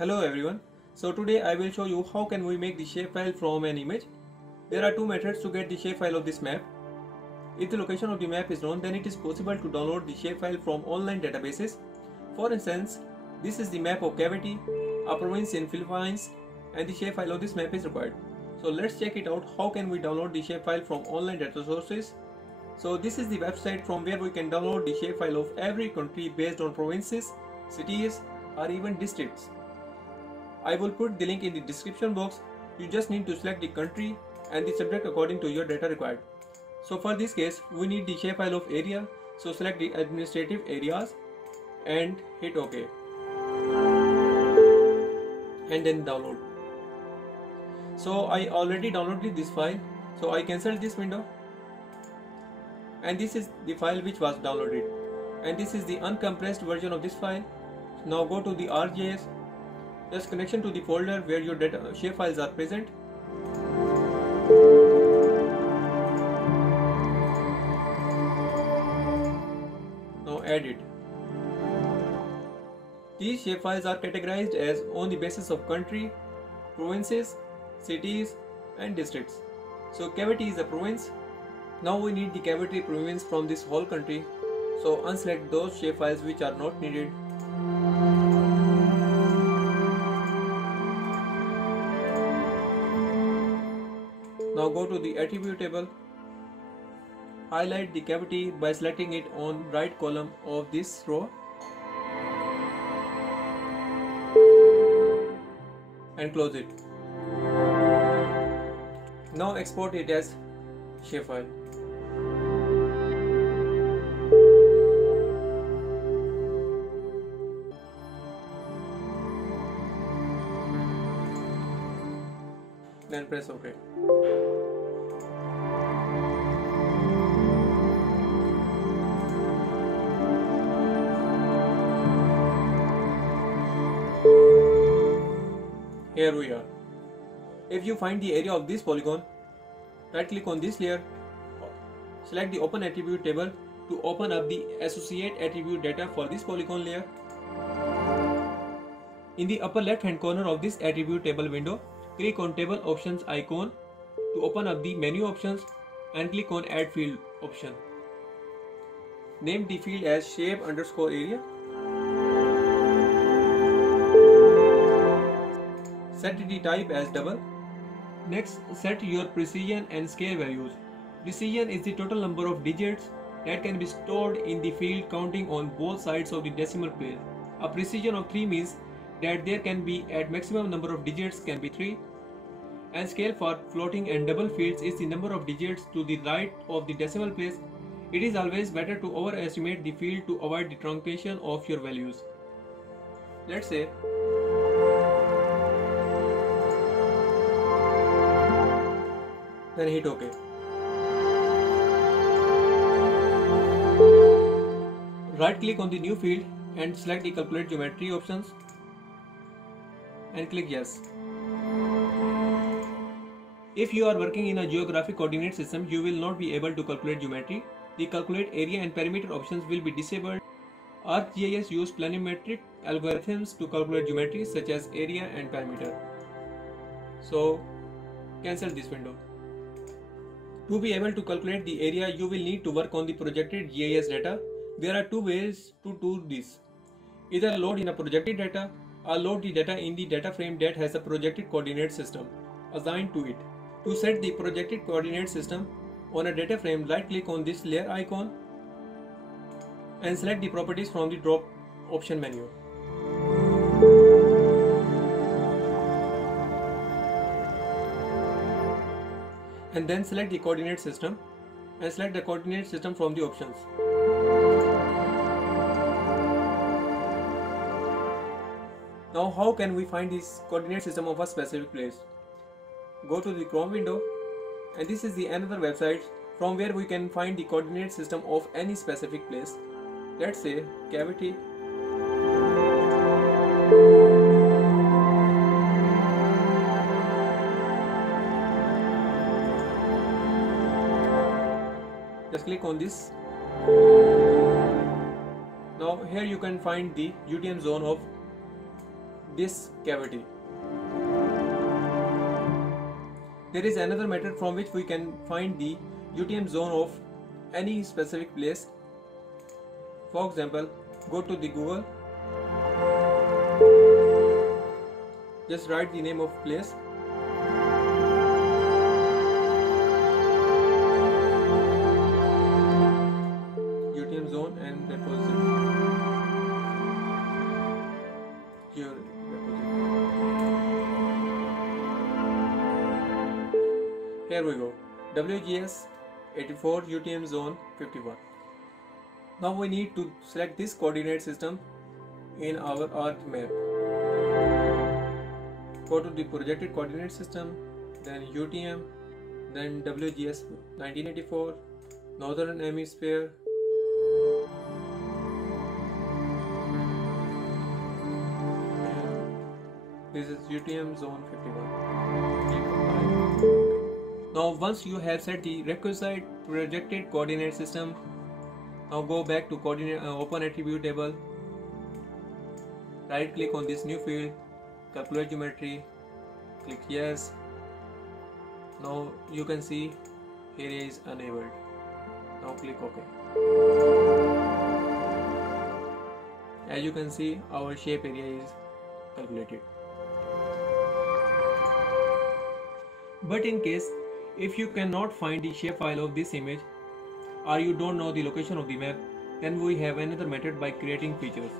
Hello everyone. So today I will show you how can we make the shapefile from an image. There are two methods to get the shapefile of this map. If the location of the map is known, then it is possible to download the shapefile from online databases. For instance, this is the map of Cavite, a province in Philippines, and the shapefile of this map is required. So let's check it out. How can we download the shapefile from online data sources? So this is the website from where we can download the shapefile of every country based on provinces, cities, or even districts. I will put the link in the description box. You just need to select the country and the subject according to your data required. So for this case, we need the shapefile of area. So select the administrative areas and hit OK. And then download. So I already downloaded this file. So I cancel this window. And this is the file which was downloaded. And this is the uncompressed version of this file. Now go to the ArcGIS. Just connection to the folder where your data shapefiles are present. Now add it. These shapefiles are categorized as on the basis of country, provinces, cities and districts. So Cavite is a province. Now we need the Cavite province from this whole country. So unselect those shapefiles which are not needed. Now go to the attribute table. Highlight the Cavite by selecting it on right column of this row. And close it. Now export it as shapefile. Then press OK. Here we are. If you find the area of this polygon, right click on this layer, select the open attribute table to open up the associate attribute data for this polygon layer. In the upper left hand corner of this attribute table window, click on table options icon to open up the menu options and click on add field option. Name the field as shape_area. Set the type as double. Next, set your precision and scale values. Precision is the total number of digits that can be stored in the field counting on both sides of the decimal place. A precision of 3 means that there can be at maximum number of digits can be 3. And scale for floating and double fields is the number of digits to the right of the decimal place. It is always better to overestimate the field to avoid the truncation of your values. Let's say then hit OK. Right click on the new field and select the calculate geometry options and click yes. If you are working in a geographic coordinate system, you will not be able to calculate geometry. The calculate area and perimeter options will be disabled. ArcGIS use planimetric algorithms to calculate geometry such as area and perimeter. So cancel this window. To be able to calculate the area, you will need to work on the projected GIS data. There are two ways to do this. Either load in a projected data or load the data in the data frame that has a projected coordinate system assigned to it. To set the projected coordinate system on a data frame, right click on this layer icon and select the properties from the drop option menu. And then select the coordinate system and select the coordinate system from the options. Now how can we find this coordinate system of a specific place? Go to the Chrome window and this is the another website from where we can find the coordinate system of any specific place. Let's say Cavite. Just click on this. Now here you can find the UTM zone of disk cavity. There is another method from which we can find the UTM zone of any specific place. For example, go to the Google, just write the name of place, UTM zone, and that was it. Here, that was it. Here we go. WGS 84 UTM zone 51. Now we need to select this coordinate system in our Earth map. Go to the projected coordinate system, then UTM, then WGS 1984, Northern Hemisphere, and this is UTM zone 51. Now once you have set the requisite projected coordinate system, now go back to coordinate open attribute table, right click on this new field, calculate geometry, click yes. Now you can see here is enabled. Now click OK. As you can see, our shape area is calculated. But in case if you cannot find the shapefile of this image, or you don't know the location of the map, then we have another method by creating features.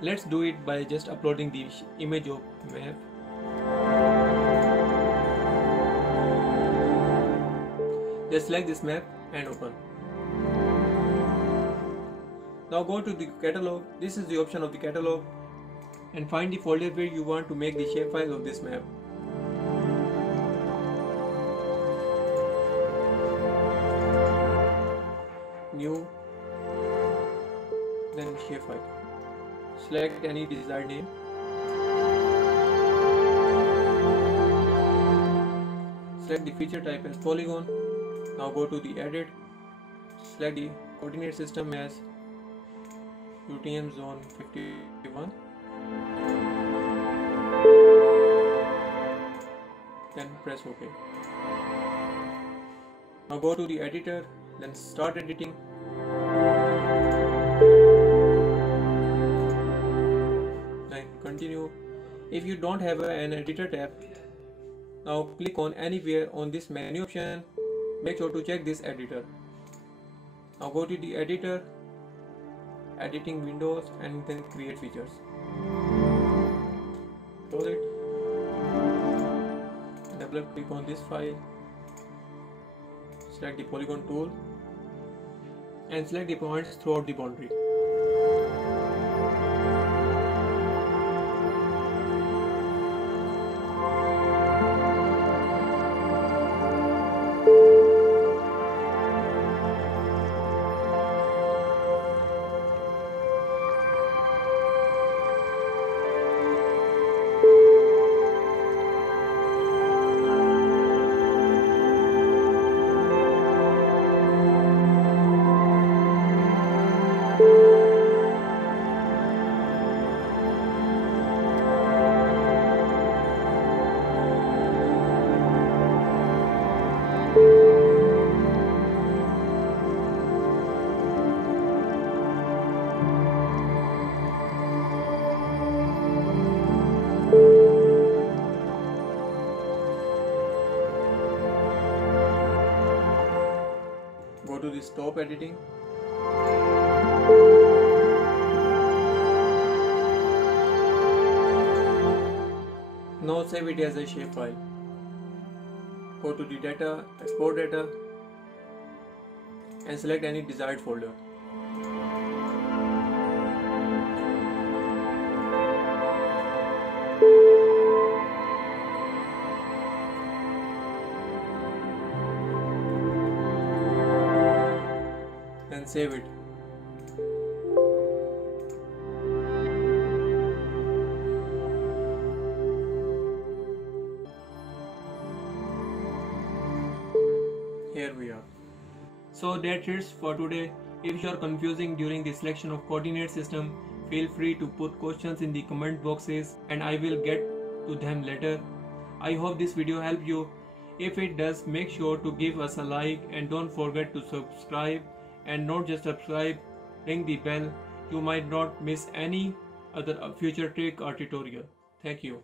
Let's do it by just uploading the image of map. Just select this map and open. Now go to the catalog. This is the option of the catalog, and find the folder where you want to make the shapefile of this map. New, then shapefile. Select any desired name. Select the feature type as polygon. Now go to the edit. Select the coordinate system as UTM zone 51. Then press OK. Now go to the editor, then start editing. Then continue. If you don't have an editor tab, now click on anywhere on this menu option. Make sure to check this editor. Now go to the editor, editing windows, and then create features. Close it. Double click on this file. Select the polygon tool and select the points throughout the boundary. Go to the stop editing. Now save it as a shapefile. Go to the data, export data, and select any desired folder. And save it. Here we are. So that's it for today. If you are confusing during the selection of coordinate system, feel free to put questions in the comment boxes and I will get to them later. I hope this video helped you. If it does, make sure to give us a like and don't forget to subscribe, and not just subscribe, ring the bell. You might not miss any other future trick or tutorial. Thank you.